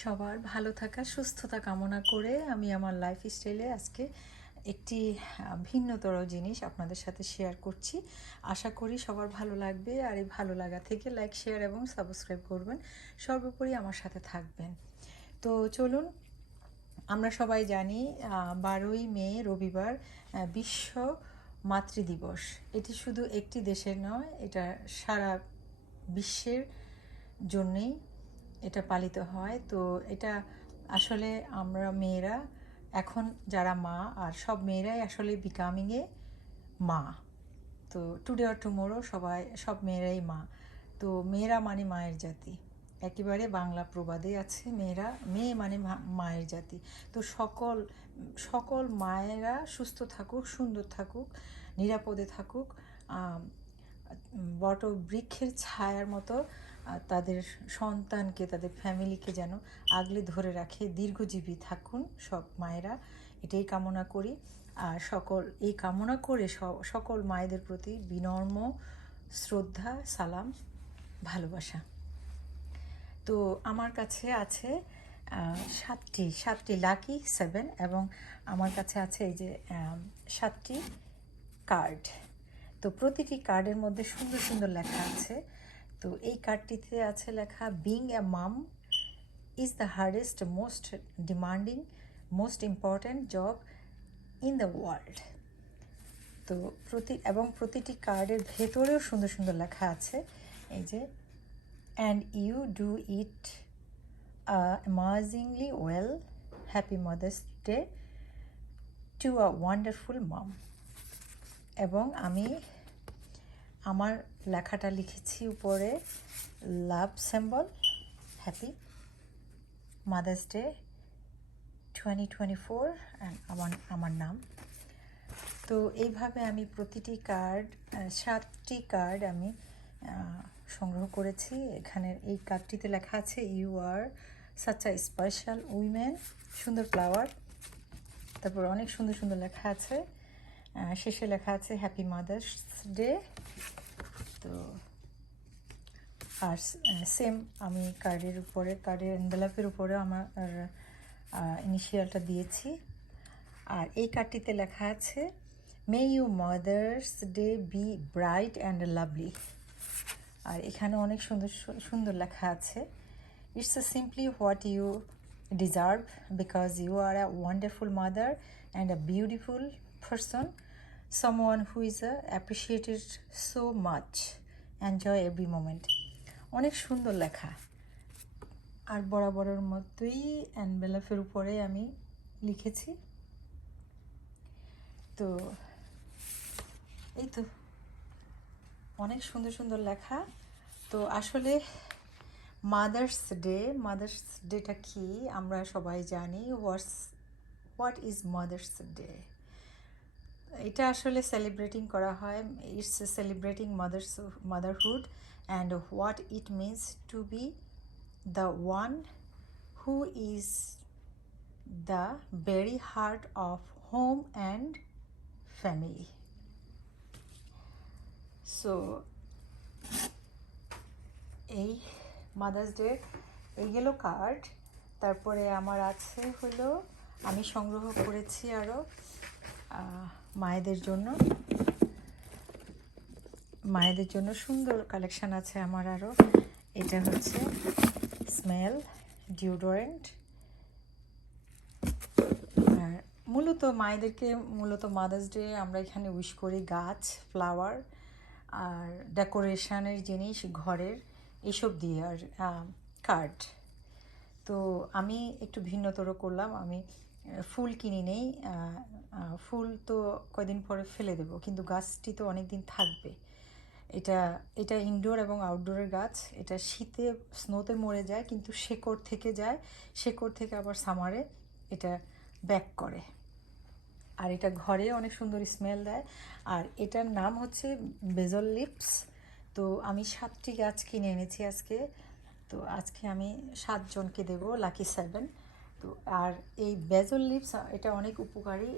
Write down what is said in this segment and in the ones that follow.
সবার ভালো থাকা সুস্থতা কামনা করে আমি আমার লাইফস্টাইলে আজকে একটি ভিন্নতর জিনিস আপনাদের সাথে শেয়ার করছি। আশা করি সবার ভালো লাগবে, আর এই ভালো লাগা থেকে লাইক, শেয়ার এবং সাবস্ক্রাইব করবেন। সর্বোপরি আমার সাথে থাকবেন। তো চলুন, আমরা সবাই জানি 12ই মে রবিবার বিশ্ব মাতৃদিবস। এটি শুধু একটি দেশের নয়, এটা সারা বিশ্বের জন্যেই এটা পালিত হয়। তো এটা আসলে আমরা মেয়েরা, এখন যারা মা, আর সব মেয়েরাই আসলে বিকামিংয়ে মা। তো টুডে অর টুমোরো সব মেয়েরাই মা। তো মেয়েরা মানে মায়ের জাতি, একেবারে বাংলা প্রবাদে আছে, মেয়ে মানে মায়ের জাতি। তো সকল মায়েরা সুস্থ থাকুক, সুন্দর থাকুক, নিরাপদে থাকুক, বট বৃক্ষের ছায়ার মতো তাদের সন্তানকে, তাদের ফ্যামিলিকে যেন আগলে ধরে রাখে, দীর্ঘজীবী থাকুন সব মায়েরা, এটাই কামনা করি। আর এই কামনা করে সকল মায়েদের প্রতি বিনম্র শ্রদ্ধা, সালাম, ভালোবাসা। তো আমার কাছে আছে সাতটি লাকি 7, এবং আমার কাছে আছে এই যে 7টি কার্ড। তো প্রতিটি কার্ডের মধ্যে সুন্দর সুন্দর লেখা আছে। তো এই কার্ডটিতে আছে লেখা, being a mom is the hardest, most demanding, most important job in the world. তো প্রতিটি কার্ডের ভেতরেও সুন্দর সুন্দর লেখা আছে এই যে, and you do it amazingly well, happy Mother's Day to a wonderful mom. এবং আমি আমার লেখাটা লিখেছি উপরে, love symbol, happy mother's day 2024, and আমার নাম। তো এইভাবে আমি প্রতিটি কার্ড, 7টি কার্ড আমি সংগ্রহ করেছি। এখানে এই কার্ডটিতে লেখা আছে, you are such a special women, সুন্দর ফ্লাওয়ার। তারপর অনেক সুন্দর সুন্দর লেখা আছে, শেষে লেখা আছে হ্যাপি মাদার্স ডে। তো আর সেম আমি কার্ডের এনভেলপের উপরে আমার ইনিশিয়ালটা দিয়েছি। আর এই কার্ডটিতে লেখা আছে, may you mother's day be bright and lovely. আর এখানে অনেক সুন্দর সুন্দর লেখা আছে, it's simply what you deserve because you are a wonderful mother and a beautiful person, someone who is appreciated so much, enjoy every moment. অনেক সুন্দর লেখা। আর বরাবরের মতোই এনভেলপের উপরে আমি লিখেছি। তো এই তো অনেক সুন্দর সুন্দর লেখা। তো আসলে মাদার্স ডেটা কি আমরা সবাই জানি। What is mother's day? এটা আসলে সেলিব্রেটিং করা হয়, it's celebrating motherhood and what it means to be the one who is the very heart of home and family. So এই মাদার্স ডে এই গেল কার্ড। তারপরে আমার আছে হলো, আমি সংগ্রহ করেছি আরও মায়েদের জন্য সুন্দর কালেকশান আছে আমার আরও। এটা হচ্ছে স্মেল ডিওডোরেন্ট। আর মূলত মাদার্স ডে আমরা এখানে উইশ করি গাছ, ফ্লাওয়ার আর ডেকোরেশনের জিনিস ঘরের, এইসব দিয়ে। আর কার্ড তো আমি একটু ভিন্নতর করলাম, আমি ফুল কিনি নেই। ফুল তো কয়দিন পরে ফেলে দেবো, কিন্তু গাছটি তো অনেক দিন থাকবে। এটা ইনডোর এবং আউটডোরের গাছ। এটা শীতে স্নোতে মরে যায়, কিন্তু শেকড় থেকে যায়, শেকড় থেকে আবার সামারে এটা ব্যাক করে। আর এটা ঘরে অনেক সুন্দর স্মেল দেয়। আর এটার নাম হচ্ছে বেজল লিপস। তো আমি 7টি গাছ কিনে এনেছি আজকে। তো আজকে আমি 7 জনকে দেবো, লাকি 7। তো আর এই বেজল লিপস এটা অনেক উপকারী।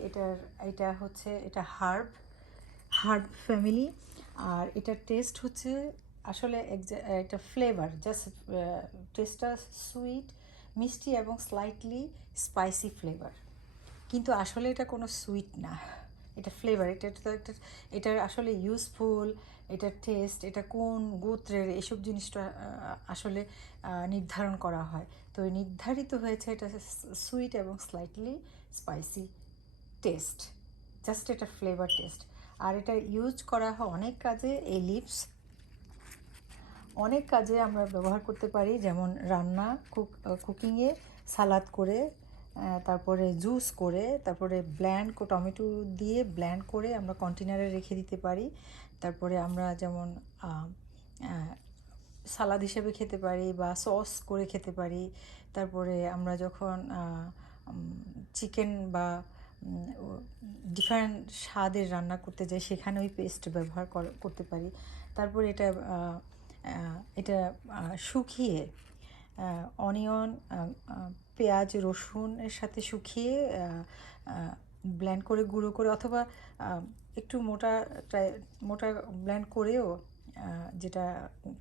এটা হার্ব ফ্যামিলি। আর এটার টেস্ট হচ্ছে আসলে একটা ফ্লেভার, জাস্ট টেস্টটা সুইট মিষ্টি এবং স্লাইটলি স্পাইসি ফ্লেভার, কিন্তু আসলে এটা কোনো সুইট না, এটা ফ্লেভার। এটা তো একটা, এটার আসলে ইউজফুল, এটার টেস্ট, এটা কোন গোত্রের, এসব জিনিসটা আসলে নির্ধারণ করা হয়। তো নির্ধারিত হয়েছে এটা সুইট এবং স্লাইটলি স্পাইসি টেস্ট, জাস্ট এটা ফ্লেভার টেস্ট। আর এটা ইউজ করা হয় অনেক কাজে। এই লিপস অনেক কাজে আমরা ব্যবহার করতে পারি, যেমন রান্না, কুকিংয়ে, সালাদ করে, তারপরে জুস করে, তারপরে টমেটো দিয়ে ব্ল্যান্ড করে আমরা কন্টেনারে রেখে দিতে পারি। তারপরে আমরা যেমন সালাদ হিসেবে খেতে পারি বা সস করে খেতে পারি। তারপরে আমরা যখন চিকেন বা ডিফারেন্ট স্বাদের রান্না করতে যাই সেখানে ওই পেস্ট ব্যবহার করতে পারি। তারপরে এটা শুকিয়ে অনিয়ন, পেঁয়াজ, রসুনের সাথে শুকিয়ে ব্লেন্ড করে গুঁড়ো করে, অথবা একটু মোটা ব্লেন্ড করেও, যেটা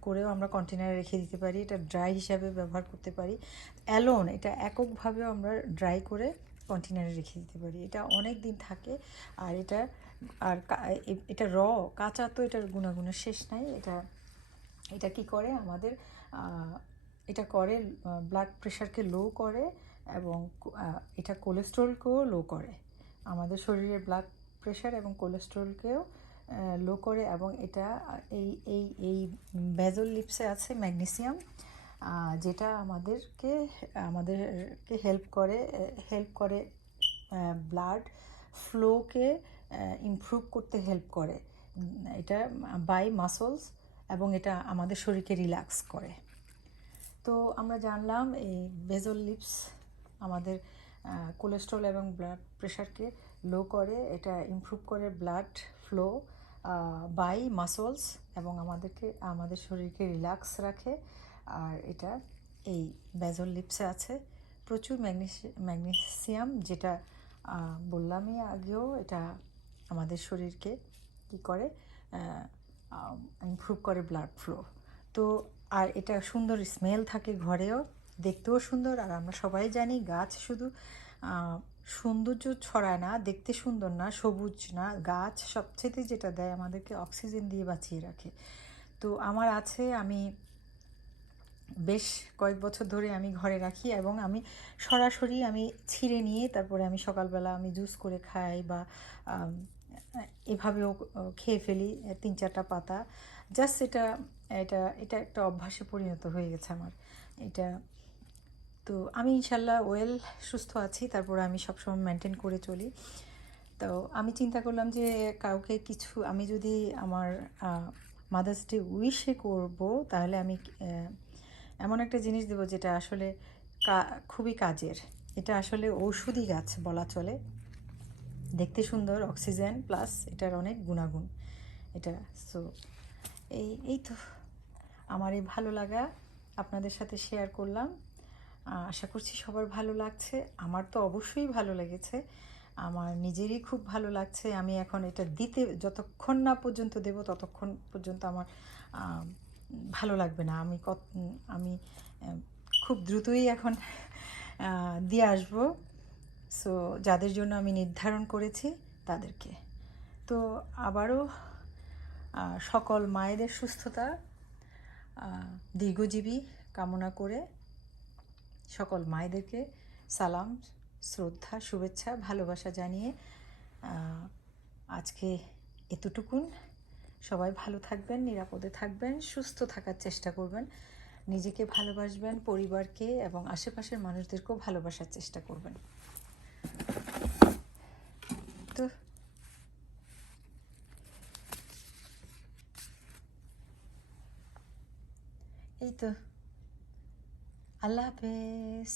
করেও আমরা কন্টেনারে রেখে দিতে পারি। এটা ড্রাই হিসাবে ব্যবহার করতে পারি। অ্যালোন, এটা এককভাবেও আমরা ড্রাই করে কন্টেনারে রেখে দিতে পারি। এটা অনেক দিন থাকে। আর এটা কাঁচা, তো এটার গুণাগুণের শেষ নাই। এটা কি করে আমাদের, এটা করে ব্লাড প্রেশারকে লো করে, এবং এটা কোলেস্ট্রলকেও লো করে। আমাদের শরীরের ব্লাড প্রেশার এবং কোলেস্ট্রলকেও লো করে। এবং এটা এই বেজল লিপসে আছে ম্যাগনেসিয়াম, যেটা আমাদেরকে হেল্প করে ব্লাড ফ্লোকে ইমপ্রুভ করতে হেল্প করে। এটা বাই মাসলস, এবং এটা আমাদের শরীরকে রিল্যাক্স করে। তো আমরা জানলাম এই বেজল লিপস আমাদের কোলেস্ট্রল এবং ব্লাড প্রেশারকে লো করে, এটা ইমপ্রুভ করে ব্লাড ফ্লো বাই মাসলস, এবং আমাদের শরীরকে রিল্যাক্স রাখে। আর এটা এই বেজল লিপসে আছে প্রচুর ম্যাগনেসিয়াম, যেটা বললামই আগেও, এটা আমাদের শরীরকে কী করে, ইমপ্রুভ করে ব্লাড ফ্লো। তো আর এটা সুন্দর স্মেল থাকে ঘরেও, দেখতেও সুন্দর। আর আমরা সবাই জানি গাছ শুধু সৌন্দর্য ছড়ায় না, দেখতে সুন্দর না, সবুজ না, গাছ সবচেয়ে যেটা দেয় আমাদেরকে অক্সিজেন দিয়ে বাঁচিয়ে রাখে। তো আমি বেশ কয়েক বছর ধরে আমি ঘরে রাখি, এবং আমি সরাসরি ছিঁড়ে নিয়ে তারপরে আমি সকালবেলা জুস করে খাই, বা এভাবেও খেয়ে ফেলি 3-4টা পাতা। জাস্ট এটা এটা এটা একটা অভ্যাসে পরিণত হয়ে গেছে আমার এটা। তো আমি ইনশাল্লাহ সুস্থ আছি, তারপরে আমি সবসময় মেনটেন করে চলি। তো আমি চিন্তা করলাম যে কাউকে কিছু, আমি যদি আমার মাদার্স ডে উইশে করবো, তাহলে আমি এমন একটা জিনিস দেবো যেটা আসলে খুবই কাজের। এটা আসলে ঔষধি গাছ বলা চলে, দেখতে সুন্দর, অক্সিজেন প্লাস এটার অনেক গুণাগুণ এটা। সো এই তো আমার এই ভালো লাগা আপনাদের সাথে শেয়ার করলাম। আশা করছি সবার ভালো লাগছে। আমার তো অবশ্যই ভালো লেগেছে, আমার নিজেরই খুব ভালো লাগছে। আমি এখন এটা যতক্ষণ না পর্যন্ত দেব, ততক্ষণ পর্যন্ত আমার ভালো লাগবে না। আমি খুব দ্রুতই এখন দিয়ে আসবো। সো যাদের জন্য আমি নির্ধারণ করেছি তাদেরকে। তো আবারও সকল মায়েদের সুস্থতা, দীর্ঘজীবী কামনা করে সকল মায়েদেরকে সালাম, শ্রদ্ধা, শুভেচ্ছা, ভালোবাসা জানিয়ে আজকে এতটুকুন। সবাই ভালো থাকবেন, নিরাপদে থাকবেন, সুস্থ থাকার চেষ্টা করবেন, নিজেকে ভালোবাসবেন, পরিবারকে এবং আশেপাশের মানুষদেরকেও ভালোবাসার চেষ্টা করবেন। তো এই তো, আল্লাহ হাফেজ।